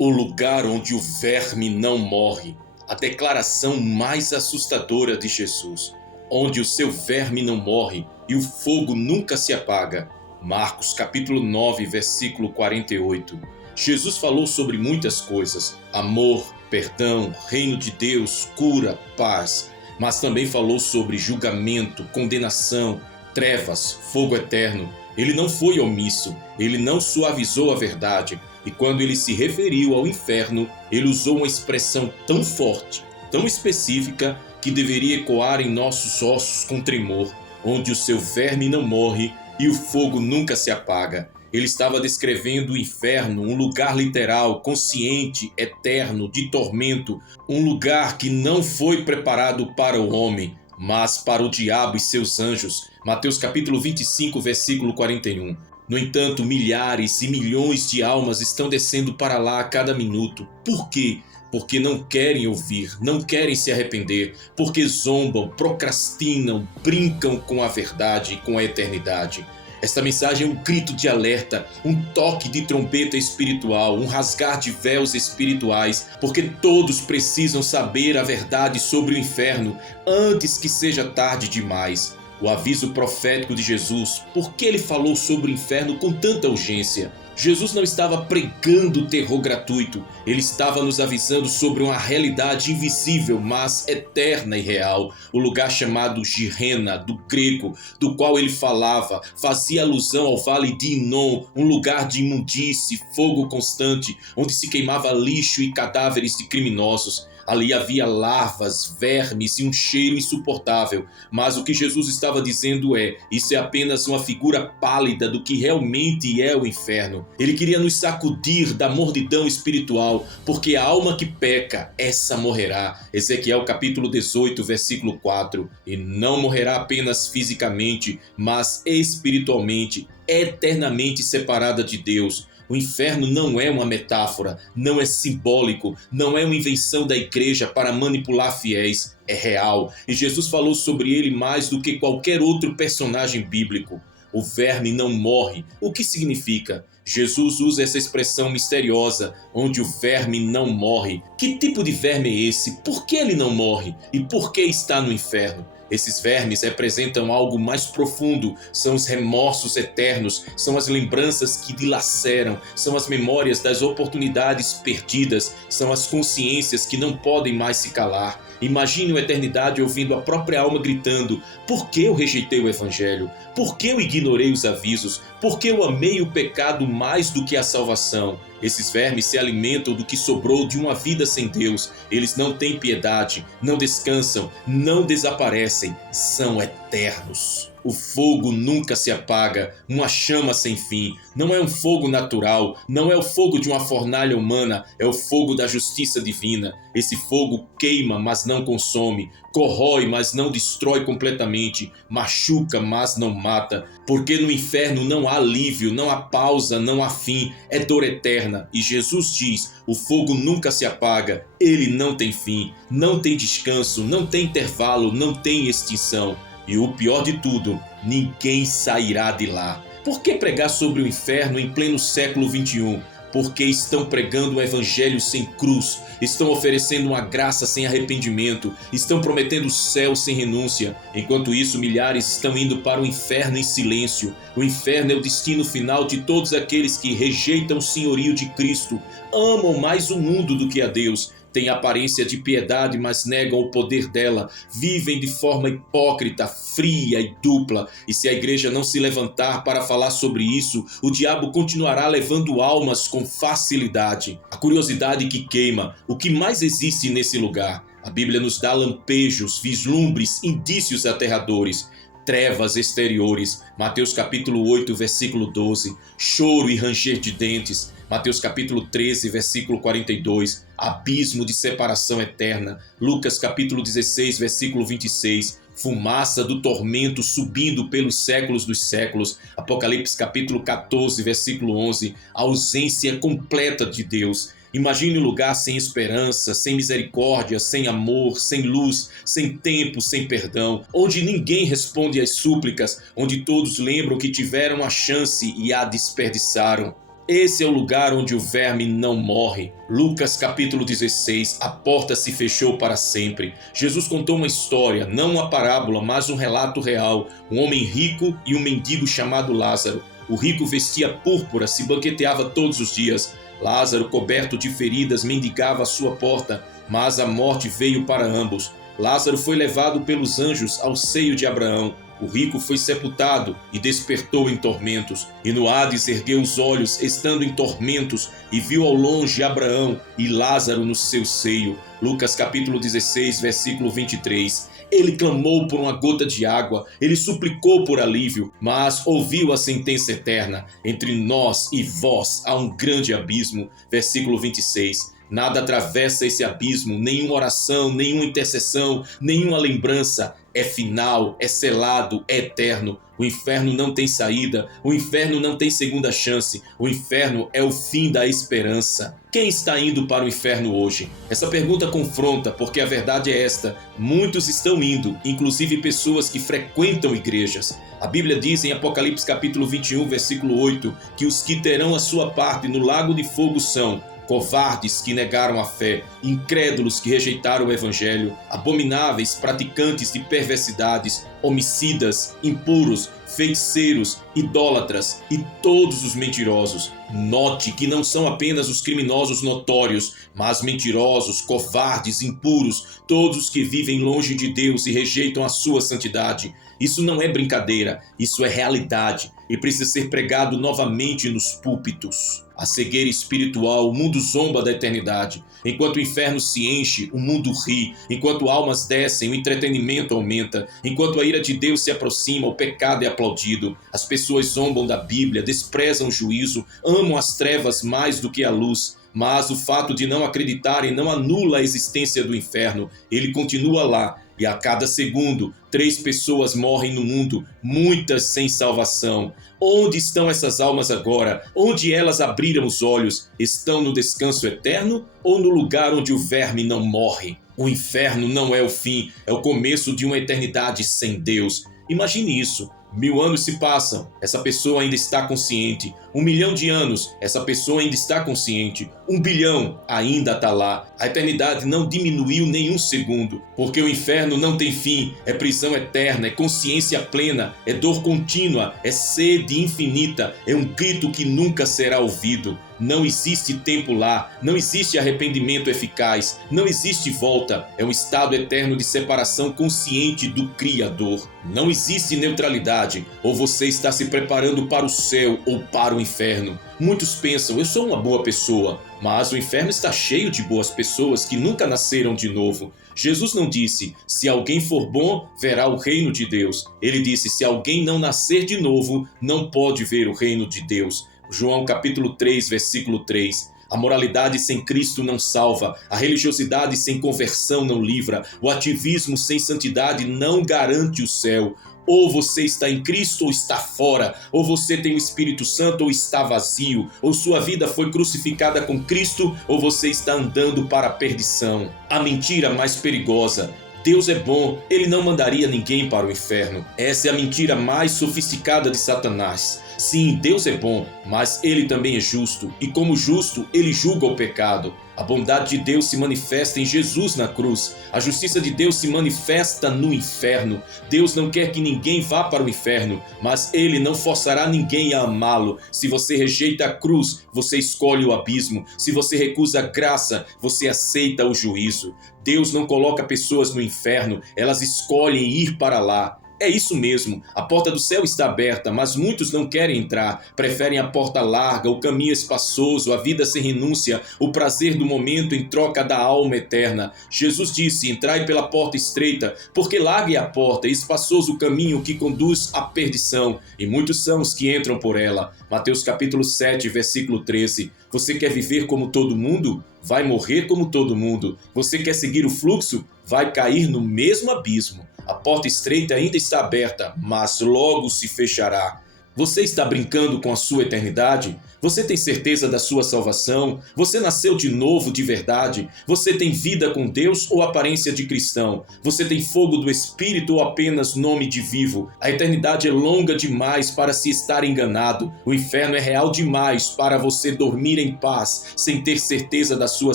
O lugar onde o verme não morre. A declaração mais assustadora de Jesus. Onde o seu verme não morre e o fogo nunca se apaga. Marcos capítulo 9, versículo 48. Jesus falou sobre muitas coisas. Amor, perdão, reino de Deus, cura, paz. Mas também falou sobre julgamento, condenação, trevas, fogo eterno. Ele não foi omisso, ele não suavizou a verdade. E quando ele se referiu ao inferno, ele usou uma expressão tão forte, tão específica, que deveria ecoar em nossos ossos com tremor, onde o seu verme não morre e o fogo nunca se apaga. Ele estava descrevendo o inferno, um lugar literal, consciente, eterno, de tormento, um lugar que não foi preparado para o homem, mas para o diabo e seus anjos. Mateus capítulo 25, versículo 41. No entanto, milhares e milhões de almas estão descendo para lá a cada minuto. Por quê? Porque não querem ouvir, não querem se arrepender, porque zombam, procrastinam, brincam com a verdade e com a eternidade. Esta mensagem é um grito de alerta, um toque de trombeta espiritual, um rasgar de véus espirituais, porque todos precisam saber a verdade sobre o inferno antes que seja tarde demais. O aviso profético de Jesus, por que ele falou sobre o inferno com tanta urgência? Jesus não estava pregando terror gratuito, ele estava nos avisando sobre uma realidade invisível, mas eterna e real, o lugar chamado Gehenna, do grego, do qual ele falava, fazia alusão ao vale de Inom, um lugar de imundície, fogo constante, onde se queimava lixo e cadáveres de criminosos. Ali havia larvas, vermes e um cheiro insuportável. Mas o que Jesus estava dizendo isso é apenas uma figura pálida do que realmente é o inferno. Ele queria nos sacudir da mordidão espiritual, porque a alma que peca, essa morrerá. Ezequiel capítulo 18, versículo 4. E não morrerá apenas fisicamente, mas espiritualmente, eternamente separada de Deus. O inferno não é uma metáfora, não é simbólico, não é uma invenção da igreja para manipular fiéis, é real. E Jesus falou sobre ele mais do que qualquer outro personagem bíblico. O verme não morre. O que significa? Jesus usa essa expressão misteriosa, onde o verme não morre. Que tipo de verme é esse? Por que ele não morre? E por que está no inferno? Esses vermes representam algo mais profundo, são os remorsos eternos, são as lembranças que dilaceram, são as memórias das oportunidades perdidas, são as consciências que não podem mais se calar. Imagine uma eternidade ouvindo a própria alma gritando: por que eu rejeitei o evangelho? Por que eu ignorei os avisos? Por que eu amei o pecado mais do que a salvação? Esses vermes se alimentam do que sobrou de uma vida sem Deus. Eles não têm piedade, não descansam, não desaparecem, são eternos. O fogo nunca se apaga, uma chama sem fim. Não é um fogo natural, não é o fogo de uma fornalha humana, é o fogo da justiça divina. Esse fogo queima, mas não consome, corrói, mas não destrói completamente, machuca, mas não mata. Porque no inferno não há alívio, não há pausa, não há fim, é dor eterna. E Jesus diz: o fogo nunca se apaga, ele não tem fim, não tem descanso, não tem intervalo, não tem extinção. E o pior de tudo, ninguém sairá de lá. Por que pregar sobre o inferno em pleno século XXI? Porque estão pregando um evangelho sem cruz, estão oferecendo uma graça sem arrependimento, estão prometendo céu sem renúncia. Enquanto isso, milhares estão indo para o inferno em silêncio. O inferno é o destino final de todos aqueles que rejeitam o senhorio de Cristo, amam mais o mundo do que a Deus, têm aparência de piedade, mas negam o poder dela, vivem de forma hipócrita, fria e dupla. E se a igreja não se levantar para falar sobre isso, o diabo continuará levando almas com facilidade. A curiosidade que queima, o que mais existe nesse lugar? A Bíblia nos dá lampejos, vislumbres, indícios aterradores. Trevas exteriores, Mateus capítulo 8, versículo 12, choro e ranger de dentes, Mateus capítulo 13, versículo 42, abismo de separação eterna, Lucas capítulo 16, versículo 26, fumaça do tormento subindo pelos séculos dos séculos, Apocalipse capítulo 14, versículo 11, ausência completa de Deus. Imagine um lugar sem esperança, sem misericórdia, sem amor, sem luz, sem tempo, sem perdão, onde ninguém responde às súplicas, onde todos lembram que tiveram a chance e a desperdiçaram. Esse é o lugar onde o verme não morre. Lucas capítulo 16, a porta se fechou para sempre. Jesus contou uma história, não uma parábola, mas um relato real. Um homem rico e um mendigo chamado Lázaro. O rico vestia púrpura, se banqueteava todos os dias. Lázaro, coberto de feridas, mendigava à sua porta, mas a morte veio para ambos. Lázaro foi levado pelos anjos ao seio de Abraão. O rico foi sepultado e despertou em tormentos. E no Hades ergueu os olhos, estando em tormentos, e viu ao longe Abraão e Lázaro no seu seio. Lucas capítulo 16, versículo 23. Ele clamou por uma gota de água, ele suplicou por alívio, mas ouviu a sentença eterna. Entre nós e vós há um grande abismo. Versículo 26. Nada atravessa esse abismo, nenhuma oração, nenhuma intercessão, nenhuma lembrança. É final, é selado, é eterno. O inferno não tem saída, o inferno não tem segunda chance. O inferno é o fim da esperança. Quem está indo para o inferno hoje? Essa pergunta confronta, porque a verdade é esta: muitos estão indo, inclusive pessoas que frequentam igrejas. A Bíblia diz em Apocalipse capítulo 21, versículo 8, que os que terão a sua parte no lago de fogo são covardes que negaram a fé, incrédulos que rejeitaram o evangelho, abomináveis, praticantes de perversidades, homicidas, impuros, feiticeiros, idólatras e todos os mentirosos. Note que não são apenas os criminosos notórios, mas mentirosos, covardes, impuros, todos os que vivem longe de Deus e rejeitam a sua santidade. Isso não é brincadeira, isso é realidade e precisa ser pregado novamente nos púlpitos. A cegueira espiritual, o mundo zomba da eternidade. Enquanto o inferno se enche, o mundo ri. Enquanto almas descem, o entretenimento aumenta. Enquanto a ira de Deus se aproxima, o pecado é aplaudido. As pessoas zombam da Bíblia, desprezam o juízo, amam as trevas mais do que a luz. Mas o fato de não acreditarem não anula a existência do inferno. Ele continua lá. E a cada segundo, 3 pessoas morrem no mundo, muitas sem salvação. Onde estão essas almas agora? Onde elas abriram os olhos? Estão no descanso eterno ou no lugar onde o verme não morre? O inferno não é o fim, é o começo de uma eternidade sem Deus. Imagine isso. 1000 anos se passam, essa pessoa ainda está consciente. 1 milhão de anos, essa pessoa ainda está consciente. 1 bilhão, ainda está lá. A eternidade não diminuiu nem um segundo, porque o inferno não tem fim, é prisão eterna, é consciência plena, é dor contínua, é sede infinita, é um grito que nunca será ouvido. Não existe tempo lá, não existe arrependimento eficaz, não existe volta. É um estado eterno de separação consciente do Criador. Não existe neutralidade, ou você está se preparando para o céu ou para o inferno. Muitos pensam, eu sou uma boa pessoa, mas o inferno está cheio de boas pessoas que nunca nasceram de novo. Jesus não disse, se alguém for bom, verá o reino de Deus. Ele disse, se alguém não nascer de novo, não pode ver o reino de Deus. João capítulo 3, versículo 3. A moralidade sem Cristo não salva, a religiosidade sem conversão não livra, o ativismo sem santidade não garante o céu. Ou você está em Cristo ou está fora, ou você tem o Espírito Santo ou está vazio, ou sua vida foi crucificada com Cristo ou você está andando para a perdição. A mentira mais perigosa: Deus é bom, ele não mandaria ninguém para o inferno. Essa é a mentira mais sofisticada de Satanás. Sim, Deus é bom, mas ele também é justo, e como justo, ele julga o pecado. A bondade de Deus se manifesta em Jesus na cruz. A justiça de Deus se manifesta no inferno. Deus não quer que ninguém vá para o inferno, mas ele não forçará ninguém a amá-lo. Se você rejeita a cruz, você escolhe o abismo. Se você recusa a graça, você aceita o juízo. Deus não coloca pessoas no inferno, elas escolhem ir para lá. É isso mesmo, a porta do céu está aberta, mas muitos não querem entrar, preferem a porta larga, o caminho espaçoso, a vida sem renúncia, o prazer do momento em troca da alma eterna. Jesus disse, entrai pela porta estreita, porque larga é a porta e espaçoso o caminho que conduz à perdição, e muitos são os que entram por ela. Mateus capítulo 7, versículo 13. Você quer viver como todo mundo? Vai morrer como todo mundo. Você quer seguir o fluxo? Vai cair no mesmo abismo. A porta estreita ainda está aberta, mas logo se fechará. Você está brincando com a sua eternidade? Você tem certeza da sua salvação? Você nasceu de novo de verdade? Você tem vida com Deus ou aparência de cristão? Você tem fogo do Espírito ou apenas nome de vivo? A eternidade é longa demais para se estar enganado. O inferno é real demais para você dormir em paz, sem ter certeza da sua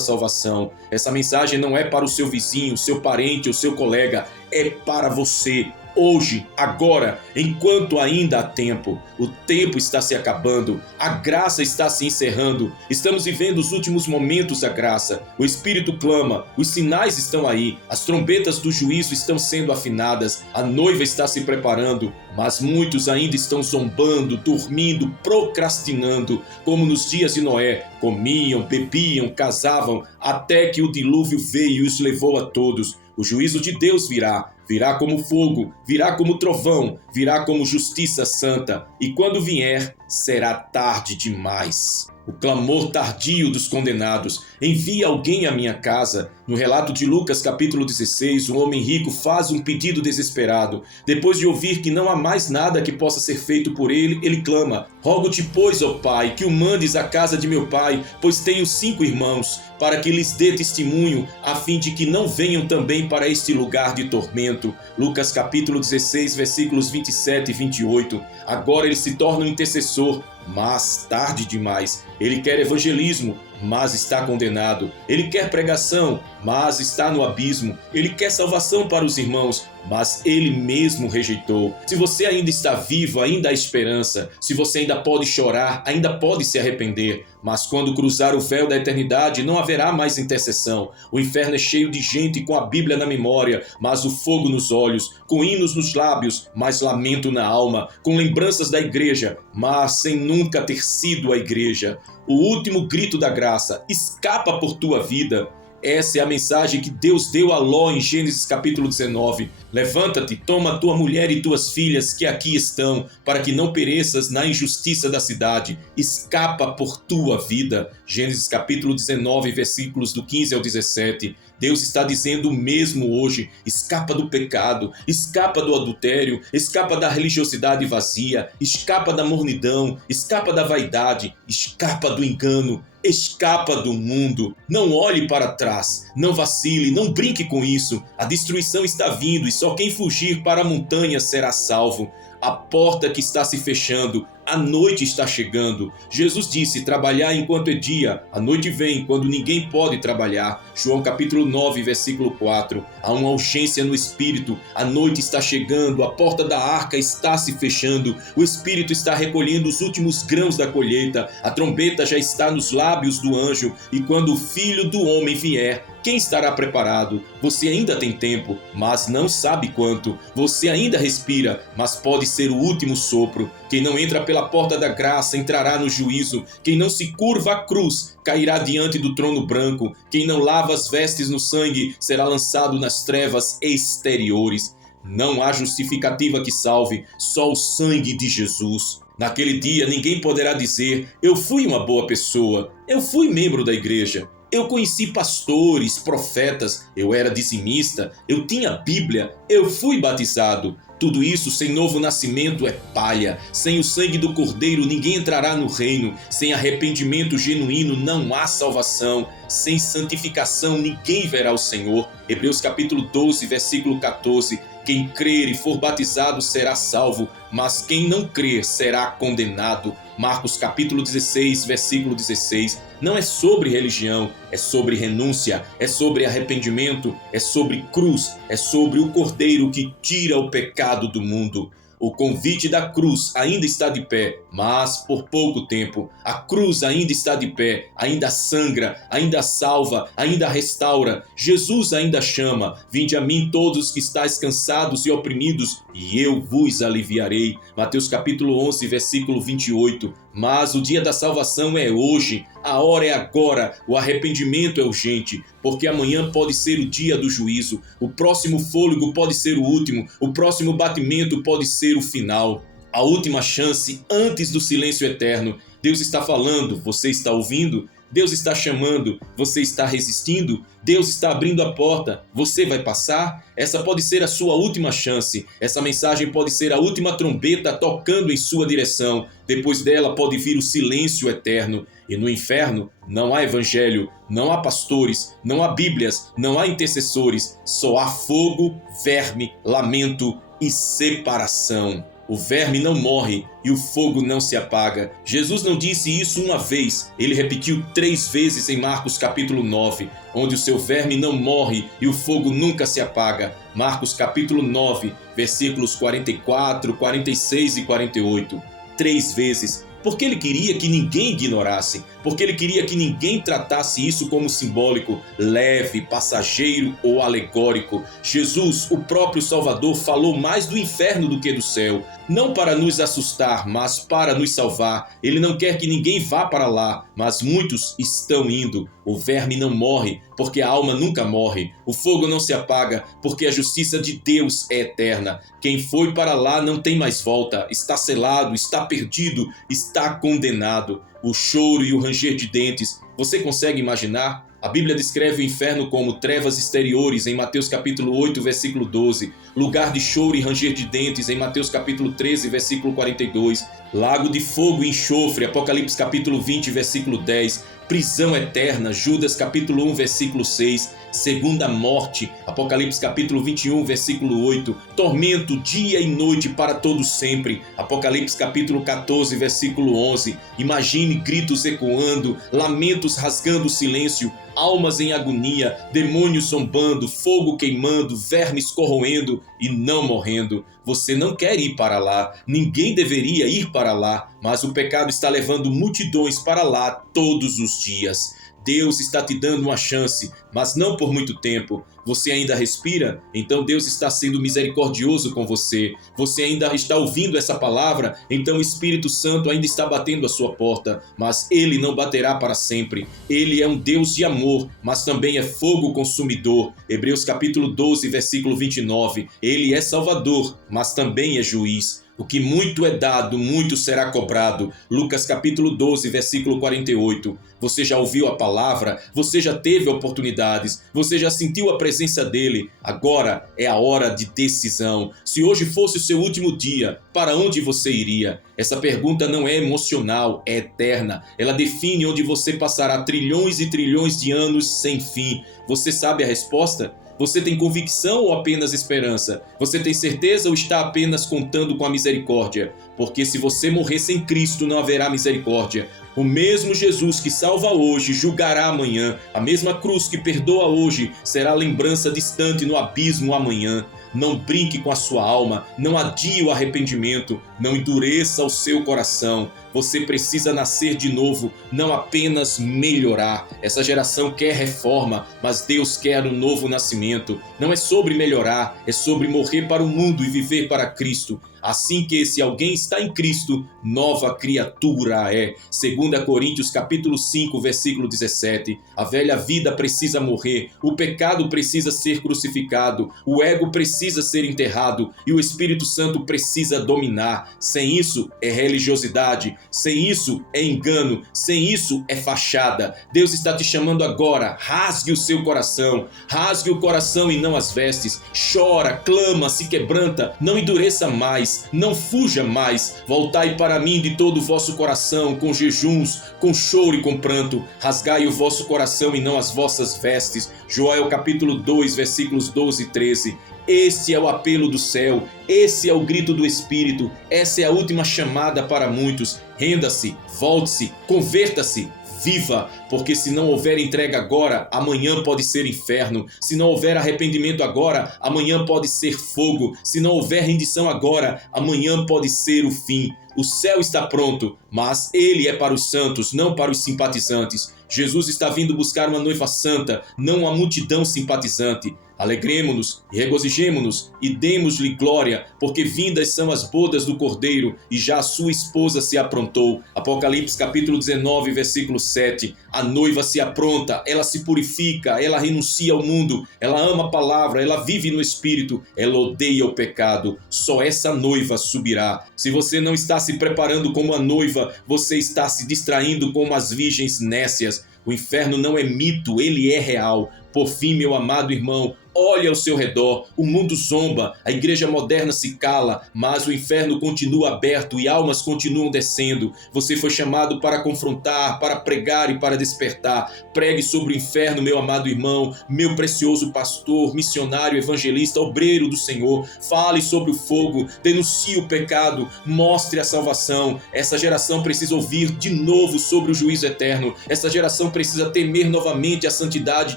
salvação. Essa mensagem não é para o seu vizinho, seu parente ou seu colega, é para você. Hoje, agora, enquanto ainda há tempo, o tempo está se acabando, a graça está se encerrando, estamos vivendo os últimos momentos da graça, o Espírito clama, os sinais estão aí, as trombetas do juízo estão sendo afinadas, a noiva está se preparando, mas muitos ainda estão zombando, dormindo, procrastinando, como nos dias de Noé, comiam, bebiam, casavam, até que o dilúvio veio e os levou a todos. O juízo de Deus virá como fogo, virá como trovão, virá como justiça santa, e quando vier, será tarde demais. O clamor tardio dos condenados: envia alguém à minha casa. No relato de Lucas capítulo 16, um homem rico faz um pedido desesperado. Depois de ouvir que não há mais nada que possa ser feito por ele, ele clama: rogo-te, pois, ó Pai, que o mandes à casa de meu pai, pois tenho 5 irmãos, para que lhes dê testemunho, a fim de que não venham também para este lugar de tormento. Lucas capítulo 16, versículos 27 e 28. Agora ele se torna um intercessor, mas tarde demais. Ele quer evangelismo, mas está condenado. Ele quer pregação, mas está no abismo. Ele quer salvação para os irmãos, mas ele mesmo rejeitou. Se você ainda está vivo, ainda há esperança. Se você ainda pode chorar, ainda pode se arrepender. Mas quando cruzar o véu da eternidade, não haverá mais intercessão. O inferno é cheio de gente com a Bíblia na memória, mas o fogo nos olhos, com hinos nos lábios, mas lamento na alma, com lembranças da igreja, mas sem nunca ter sido a igreja. O último grito da graça: escapa por tua vida. Essa é a mensagem que Deus deu a Ló em Gênesis capítulo 19. Levanta-te, toma tua mulher e tuas filhas que aqui estão, para que não pereças na injustiça da cidade. Escapa por tua vida. Gênesis capítulo 19, versículos do 15 ao 17. Deus está dizendo o mesmo hoje: escapa do pecado, escapa do adultério, escapa da religiosidade vazia, escapa da mornidão, escapa da vaidade, escapa do engano. Escapa do mundo, não olhe para trás, não vacile, não brinque com isso. A destruição está vindo e só quem fugir para a montanha será salvo. A porta que está se fechando, a noite está chegando. Jesus disse: trabalhar enquanto é dia, a noite vem quando ninguém pode trabalhar. João capítulo 9, versículo 4. Há uma urgência no Espírito, a noite está chegando, a porta da arca está se fechando, o Espírito está recolhendo os últimos grãos da colheita, a trombeta já está nos lábios do anjo, e quando o Filho do Homem vier, quem estará preparado? Você ainda tem tempo, mas não sabe quanto. Você ainda respira, mas pode ser o último sopro. Quem não entra pela porta da graça entrará no juízo. Quem não se curva à cruz cairá diante do trono branco. Quem não lava as vestes no sangue será lançado nas trevas exteriores. Não há justificativa que salve, só o sangue de Jesus. Naquele dia ninguém poderá dizer: eu fui uma boa pessoa, eu fui membro da igreja. Eu conheci pastores, profetas, eu era dizimista, eu tinha Bíblia, eu fui batizado. Tudo isso sem novo nascimento é palha. Sem o sangue do Cordeiro ninguém entrará no reino. Sem arrependimento genuíno não há salvação. Sem santificação ninguém verá o Senhor. Hebreus capítulo 12, versículo 14. Quem crer e for batizado será salvo, mas quem não crer será condenado. Marcos capítulo 16, versículo 16. Não é sobre religião, é sobre renúncia, é sobre arrependimento, é sobre cruz, é sobre o Cordeiro que tira o pecado do mundo. O convite da cruz ainda está de pé, mas por pouco tempo. A cruz ainda está de pé, ainda sangra, ainda salva, ainda restaura. Jesus ainda chama: vinde a mim todos que estáis cansados e oprimidos, e eu vos aliviarei. Mateus capítulo 11, versículo 28. Mas o dia da salvação é hoje, a hora é agora, o arrependimento é urgente, porque amanhã pode ser o dia do juízo, o próximo fôlego pode ser o último, o próximo batimento pode ser o final. A última chance antes do silêncio eterno. Deus está falando, você está ouvindo? Deus está chamando, você está resistindo? Deus está abrindo a porta, você vai passar? Essa pode ser a sua última chance. Essa mensagem pode ser a última trombeta tocando em sua direção. Depois dela pode vir o silêncio eterno. E no inferno não há evangelho, não há pastores, não há bíblias, não há intercessores. Só há fogo, verme, lamento e separação. O verme não morre e o fogo não se apaga. Jesus não disse isso uma vez, ele repetiu 3 vezes em Marcos capítulo 9, onde o seu verme não morre e o fogo nunca se apaga. Marcos capítulo 9, versículos 44, 46 e 48. 3 vezes. Porque ele queria que ninguém ignorasse, porque ele queria que ninguém tratasse isso como simbólico, leve, passageiro ou alegórico. Jesus, o próprio Salvador, falou mais do inferno do que do céu, não para nos assustar, mas para nos salvar. Ele não quer que ninguém vá para lá, mas muitos estão indo. O verme não morre, porque a alma nunca morre. O fogo não se apaga, porque a justiça de Deus é eterna. Quem foi para lá não tem mais volta. Está selado, está perdido, está condenado. O choro e o ranger de dentes. Você consegue imaginar? A Bíblia descreve o inferno como trevas exteriores em Mateus capítulo 8, versículo 12. Lugar de choro e ranger de dentes em Mateus capítulo 13, versículo 42. Lago de fogo e enxofre, Apocalipse capítulo 20, versículo 10. Prisão eterna, Judas capítulo 1, versículo 6, segunda morte, Apocalipse capítulo 21, versículo 8, tormento dia e noite para todos sempre, Apocalipse capítulo 14, versículo 11, imagine gritos ecoando, lamentos rasgando o silêncio, almas em agonia, demônios zombando, fogo queimando, vermes corroendo e não morrendo. Você não quer ir para lá, ninguém deveria ir para lá, mas o pecado está levando multidões para lá todos os dias. Deus está te dando uma chance, mas não por muito tempo. Você ainda respira? Então Deus está sendo misericordioso com você. Você ainda está ouvindo essa palavra? Então o Espírito Santo ainda está batendo a sua porta. Mas Ele não baterá para sempre. Ele é um Deus de amor, mas também é fogo consumidor. Hebreus capítulo 12, versículo 29. Ele é Salvador, mas também é juiz. O que muito é dado, muito será cobrado. Lucas capítulo 12, versículo 48. Você já ouviu a palavra? Você já teve oportunidades? Você já sentiu a presença dele? Agora é a hora de decisão. Se hoje fosse o seu último dia, para onde você iria? Essa pergunta não é emocional, é eterna. Ela define onde você passará trilhões e trilhões de anos sem fim. Você sabe a resposta? Você tem convicção ou apenas esperança? Você tem certeza ou está apenas contando com a misericórdia? Porque se você morrer sem Cristo, não haverá misericórdia. O mesmo Jesus que salva hoje, julgará amanhã. A mesma cruz que perdoa hoje, será lembrança distante no abismo amanhã. Não brinque com a sua alma, não adie o arrependimento, não endureça o seu coração. Você precisa nascer de novo, não apenas melhorar. Essa geração quer reforma, mas Deus quer um novo nascimento. Não é sobre melhorar, é sobre morrer para o mundo e viver para Cristo. Assim que se alguém está em Cristo, nova criatura é. 2 Coríntios capítulo 5, versículo 17. A velha vida precisa morrer, o pecado precisa ser crucificado, o ego precisa ser enterrado e o Espírito Santo precisa dominar. Sem isso é religiosidade, sem isso é engano, sem isso é fachada. Deus está te chamando agora, rasgue o seu coração, rasgue o coração e não as vestes. Chora, clama, se quebranta, não endureça mais. Não fuja mais, voltai para mim de todo o vosso coração, com jejuns, com choro e com pranto, rasgai o vosso coração e não as vossas vestes. Joel capítulo 2, versículos 12 e 13. Este é o apelo do céu, esse é o grito do Espírito, essa é a última chamada para muitos. Renda-se, volte-se, converta-se. Viva, porque se não houver entrega agora, amanhã pode ser inferno. Se não houver arrependimento agora, amanhã pode ser fogo. Se não houver rendição agora, amanhã pode ser o fim. O céu está pronto, mas ele é para os santos, não para os simpatizantes. Jesus está vindo buscar uma noiva santa, não uma multidão simpatizante. Alegremo-nos e regozijemo-nos e demos-lhe glória, porque vindas são as bodas do Cordeiro e já a sua esposa se aprontou. Apocalipse capítulo 19, versículo 7. A noiva se apronta, ela se purifica, ela renuncia ao mundo, ela ama a palavra, ela vive no Espírito, ela odeia o pecado. Só essa noiva subirá. Se você não está se preparando como a noiva, você está se distraindo como as virgens nécias. O inferno não é mito, ele é real. Por fim, meu amado irmão, olhe ao seu redor, o mundo zomba, a igreja moderna se cala, mas o inferno continua aberto e almas continuam descendo. Você foi chamado para confrontar, para pregar e para despertar. Pregue sobre o inferno, meu amado irmão, meu precioso pastor, missionário, evangelista, obreiro do Senhor. Fale sobre o fogo, denuncie o pecado, mostre a salvação. Essa geração precisa ouvir de novo sobre o juízo eterno. Essa geração precisa temer novamente a santidade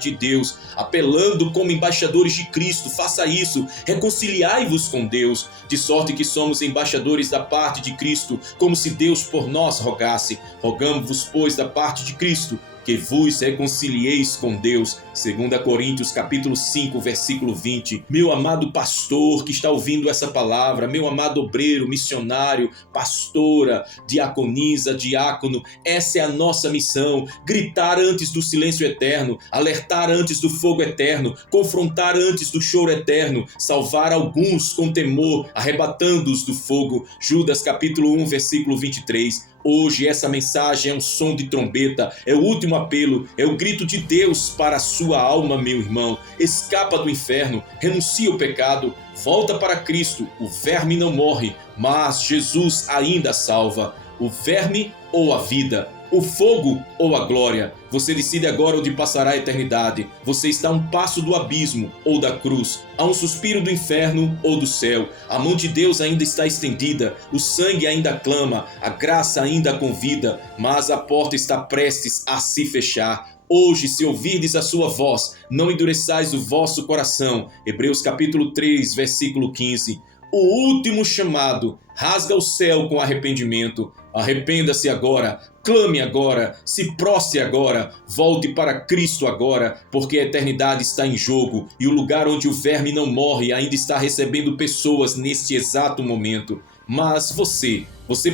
de Deus, apelando como embaixadores de Cristo. Faça isso, reconciliai-vos com Deus, de sorte que somos embaixadores da parte de Cristo, como se Deus por nós rogasse. Rogamos-vos, pois, da parte de Cristo, que vos reconcilieis com Deus. 2 Coríntios capítulo 5, versículo 20. Meu amado pastor que está ouvindo essa palavra, meu amado obreiro, missionário, pastora, diaconisa, diácono, essa é a nossa missão: gritar antes do silêncio eterno, alertar antes do fogo eterno, confrontar antes do choro eterno, salvar alguns com temor, arrebatando-os do fogo. Judas capítulo 1, versículo 23. Hoje essa mensagem é um som de trombeta, é o último apelo, é o grito de Deus para a sua alma, meu irmão. Escapa do inferno, renuncia ao pecado, volta para Cristo. O verme não morre, mas Jesus ainda salva. O verme ou a vida? O fogo ou a glória? Você decide agora onde passará a eternidade. Você está a um passo do abismo ou da cruz, a um suspiro do inferno ou do céu. A mão de Deus ainda está estendida, o sangue ainda clama, a graça ainda convida, mas a porta está prestes a se fechar. Hoje, se ouvirdes a sua voz, não endureçais o vosso coração. Hebreus capítulo 3, versículo 15. O último chamado rasga o céu com arrependimento. Arrependa-se agora, clame agora, se prostre agora, volte para Cristo agora, porque a eternidade está em jogo e o lugar onde o verme não morre ainda está recebendo pessoas neste exato momento. Mas você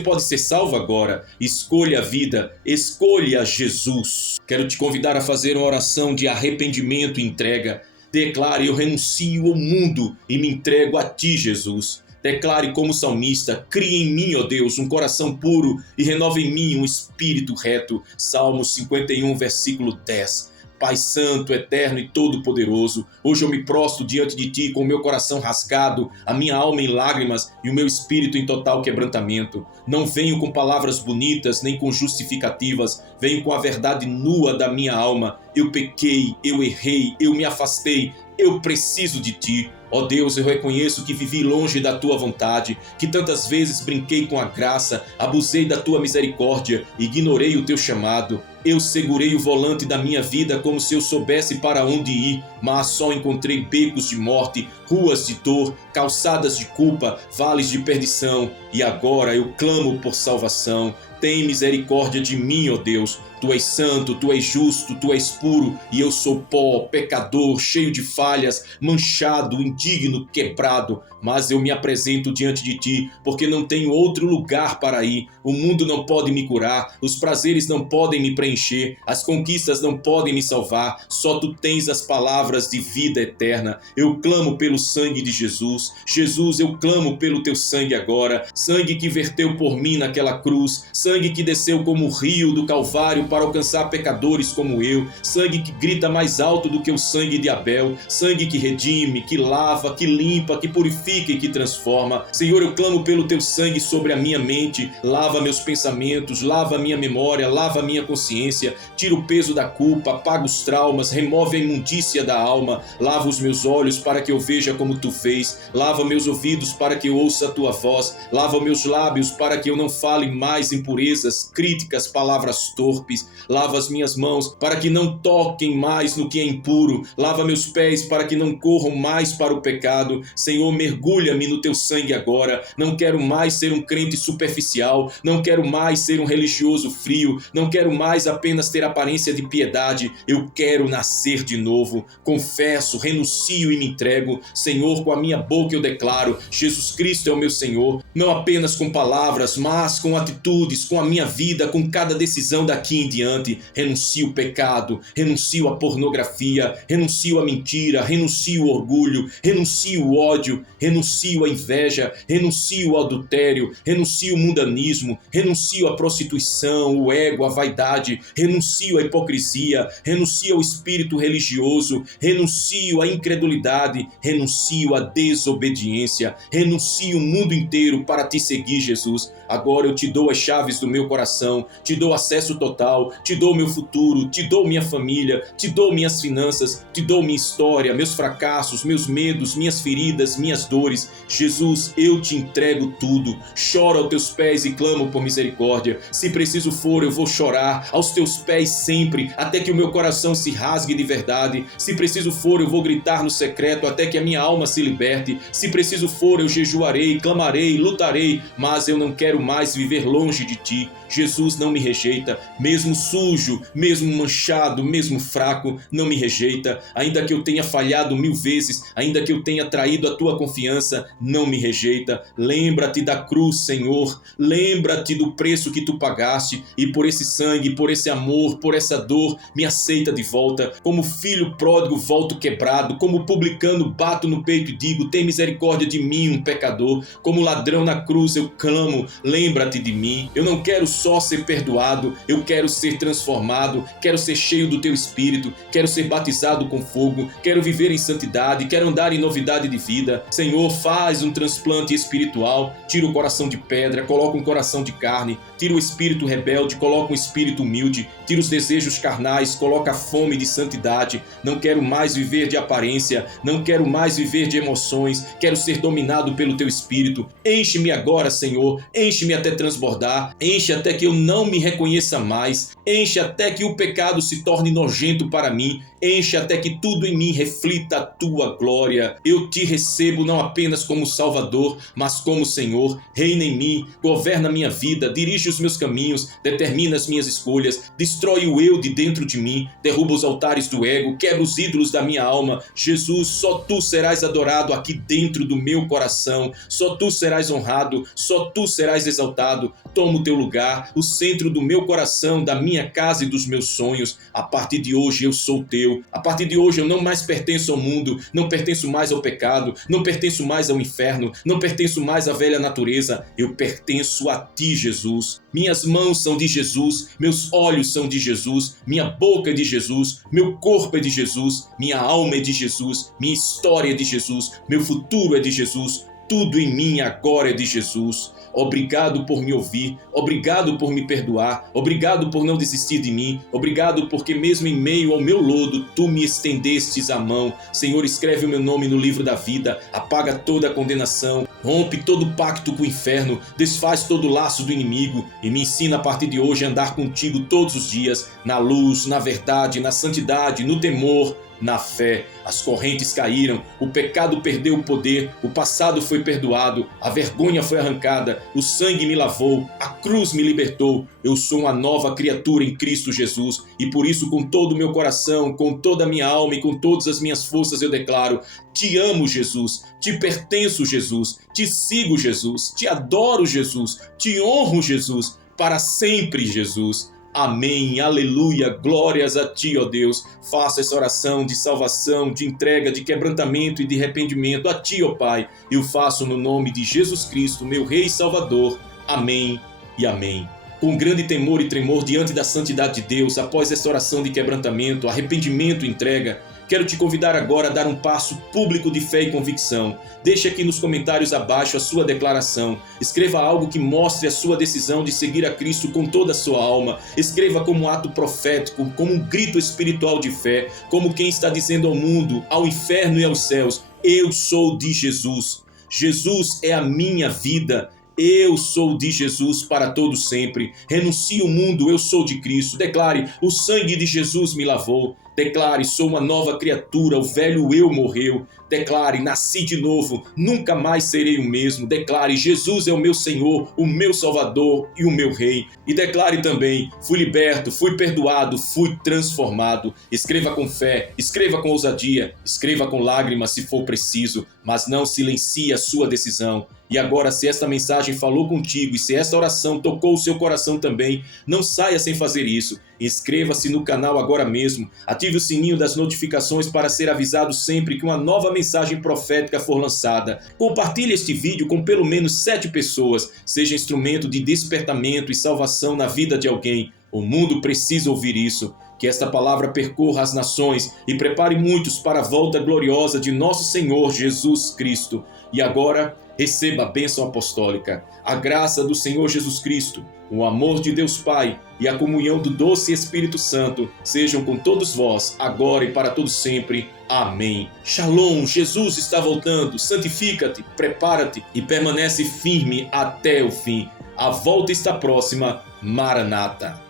pode ser salvo agora. Escolha a vida, escolha Jesus. Quero te convidar a fazer uma oração de arrependimento e entrega. Declare: eu renuncio ao mundo e me entrego a ti, Jesus. Declare como salmista: crie em mim, ó Deus, um coração puro e renova em mim um espírito reto. Salmo 51, versículo 10. Pai santo, eterno e todo-poderoso, hoje eu me prostro diante de ti com o meu coração rasgado, a minha alma em lágrimas e o meu espírito em total quebrantamento. Não venho com palavras bonitas nem com justificativas, venho com a verdade nua da minha alma. Eu pequei, eu errei, eu me afastei, eu preciso de ti. Ó Deus, eu reconheço que vivi longe da tua vontade, que tantas vezes brinquei com a graça, abusei da tua misericórdia, ignorei o teu chamado. Eu segurei o volante da minha vida como se eu soubesse para onde ir, mas só encontrei becos de morte, ruas de dor, calçadas de culpa, vales de perdição. E agora eu clamo por salvação. Tem misericórdia de mim, ó Deus. Tu és santo, tu és justo, tu és puro, e eu sou pó, pecador, cheio de falhas, manchado, indigno, quebrado. Mas eu me apresento diante de ti, porque não tenho outro lugar para ir. O mundo não pode me curar, os prazeres não podem me preencher, as conquistas não podem me salvar. Só tu tens as palavras de vida eterna. Eu clamo pelo sangue de Jesus. Jesus, eu clamo pelo teu sangue agora. Sangue que verteu por mim naquela cruz. Sangue que desceu como o rio do Calvário para alcançar pecadores como eu. Sangue que grita mais alto do que o sangue de Abel. Sangue que redime, que lava, que limpa, que purifica e que transforma. Senhor, eu clamo pelo teu sangue sobre a minha mente. Lava meus pensamentos, lava a minha memória, lava a minha consciência. Tira o peso da culpa, apaga os traumas, remove a imundícia da alma. Lava os meus olhos para que eu veja como tu vês. Lava meus ouvidos para que eu ouça a tua voz. Lava meus lábios para que eu não fale mais impurezas, críticas, palavras torpes. Lava as minhas mãos para que não toquem mais no que é impuro. Lava meus pés para que não corram mais para o pecado. Senhor, mergulha-me no teu sangue agora. Não quero mais ser um crente superficial. Não quero mais ser um religioso frio. Não quero mais apenas ter aparência de piedade. Eu quero nascer de novo. Confesso, renuncio e me entrego. Senhor, com a minha boca eu declaro: Jesus Cristo é o meu Senhor, não apenas com palavras, mas com atitudes, com a minha vida, com cada decisão daqui em diante. Renuncio o pecado, renuncio a pornografia, renuncio a mentira, renuncio o orgulho, renuncio o ódio, renuncio a inveja, renuncio ao adultério, renuncio o mundanismo, renuncio à prostituição, o ego, a vaidade, renuncio à hipocrisia, renuncio ao espírito religioso, renuncio à incredulidade, renuncio à desobediência, renuncio o mundo inteiro para te seguir, Jesus. Agora eu te dou as chaves do meu coração, te dou acesso total, te dou meu futuro, te dou minha família, te dou minhas finanças, te dou minha história, meus fracassos, meus medos, minhas feridas, minhas dores. Jesus, eu te entrego tudo. Choro aos teus pés e clamo por misericórdia. Se preciso for, eu vou chorar aos teus pés sempre, até que o meu coração se rasgue de verdade. Se preciso for, eu vou gritar no secreto até que a minha alma se liberte. Se preciso for, eu jejuarei, clamarei, lutarei, mas eu não quero mais viver longe de ti. Jesus não me rejeita, mesmo sujo, mesmo manchado, mesmo fraco, não me rejeita. Ainda que eu tenha falhado 1000 vezes, ainda que eu tenha traído a tua confiança, não me rejeita. Lembra-te da cruz, Senhor, lembra-te do preço que tu pagaste, e por esse sangue, por esse amor, por essa dor, me aceita de volta. Como filho pródigo volto quebrado, como publicano bato no peito e digo: tem misericórdia de mim, um pecador. Como ladrão na cruz eu clamo: lembra-te de mim. Eu não quero só ser perdoado, eu quero ser transformado, quero ser cheio do teu Espírito, quero ser batizado com fogo, quero viver em santidade, quero andar em novidade de vida. Senhor, faz um transplante espiritual, tira o coração de pedra, coloca um coração de carne, tira o espírito rebelde, coloca um espírito humilde, tira os desejos carnais, coloca a fome de santidade. Não quero mais viver de aparência, não quero mais viver de emoções, quero ser dominado pelo teu Espírito. Enche-me agora, Senhor, enche-me até transbordar, enche até que eu não me reconheça mais, enche até que o pecado se torne nojento para mim, enche até que tudo em mim reflita a tua glória. Eu te recebo não apenas como Salvador, mas como Senhor. Reina em mim, governa minha vida, dirige os meus caminhos, determina as minhas escolhas, destrói o eu de dentro de mim, derruba os altares do ego, quebra os ídolos da minha alma. Jesus, só tu serás adorado aqui dentro do meu coração, só tu serás honrado, só tu serás exaltado. Toma o teu lugar, o centro do meu coração, da minha casa e dos meus sonhos. A partir de hoje eu sou teu. A partir de hoje eu não mais pertenço ao mundo, não pertenço mais ao pecado, não pertenço mais ao inferno, não pertenço mais à velha natureza. Eu pertenço a ti, Jesus. Minhas mãos são de Jesus, meus olhos são de Jesus, minha boca é de Jesus, meu corpo é de Jesus, minha alma é de Jesus, minha história é de Jesus, meu futuro é de Jesus. Tudo em mim agora é de Jesus. Obrigado por me ouvir, obrigado por me perdoar, obrigado por não desistir de mim, obrigado porque mesmo em meio ao meu lodo, tu me estendestes a mão. Senhor, escreve o meu nome no livro da vida, apaga toda a condenação, rompe todo pacto com o inferno, desfaz todo laço do inimigo e me ensina a partir de hoje a andar contigo todos os dias, na luz, na verdade, na santidade, no temor, na fé. As correntes caíram, o pecado perdeu o poder, o passado foi perdoado, a vergonha foi arrancada, o sangue me lavou, a cruz me libertou. Eu sou uma nova criatura em Cristo Jesus e por isso com todo o meu coração, com toda a minha alma e com todas as minhas forças eu declaro: te amo, Jesus, te pertenço, Jesus, te sigo, Jesus, te adoro, Jesus, te honro, Jesus, para sempre, Jesus. Amém, aleluia, glórias a ti, ó Deus. Faça essa oração de salvação, de entrega, de quebrantamento e de arrependimento a ti, ó Pai. Eu faço no nome de Jesus Cristo, meu Rei e Salvador. Amém e amém. Com grande temor e tremor diante da santidade de Deus, após essa oração de quebrantamento, arrependimento e entrega, quero te convidar agora a dar um passo público de fé e convicção. Deixe aqui nos comentários abaixo a sua declaração. Escreva algo que mostre a sua decisão de seguir a Cristo com toda a sua alma. Escreva como um ato profético, como um grito espiritual de fé, como quem está dizendo ao mundo, ao inferno e aos céus: eu sou de Jesus. Jesus é a minha vida. Eu sou de Jesus para todo sempre. Renuncio o mundo, eu sou de Cristo. Declare: o sangue de Jesus me lavou. Declare: sou uma nova criatura, o velho eu morreu. Declare: nasci de novo, nunca mais serei o mesmo. Declare: Jesus é o meu Senhor, o meu Salvador e o meu Rei. E declare também: fui liberto, fui perdoado, fui transformado. Escreva com fé, escreva com ousadia, escreva com lágrimas se for preciso, mas não silencie a sua decisão. E agora, se esta mensagem falou contigo e se esta oração tocou o seu coração também, não saia sem fazer isso. Inscreva-se no canal agora mesmo, ative o sininho das notificações para ser avisado sempre que uma nova mensagem profética for lançada. Compartilhe este vídeo com pelo menos 7 pessoas, seja instrumento de despertamento e salvação na vida de alguém. O mundo precisa ouvir isso. Que esta palavra percorra as nações e prepare muitos para a volta gloriosa de nosso Senhor Jesus Cristo. E agora, receba a bênção apostólica, a graça do Senhor Jesus Cristo, o amor de Deus Pai e a comunhão do doce Espírito Santo sejam com todos vós, agora e para todos sempre. Amém. Shalom, Jesus está voltando. Santifica-te, prepara-te e permanece firme até o fim. A volta está próxima. Maranata.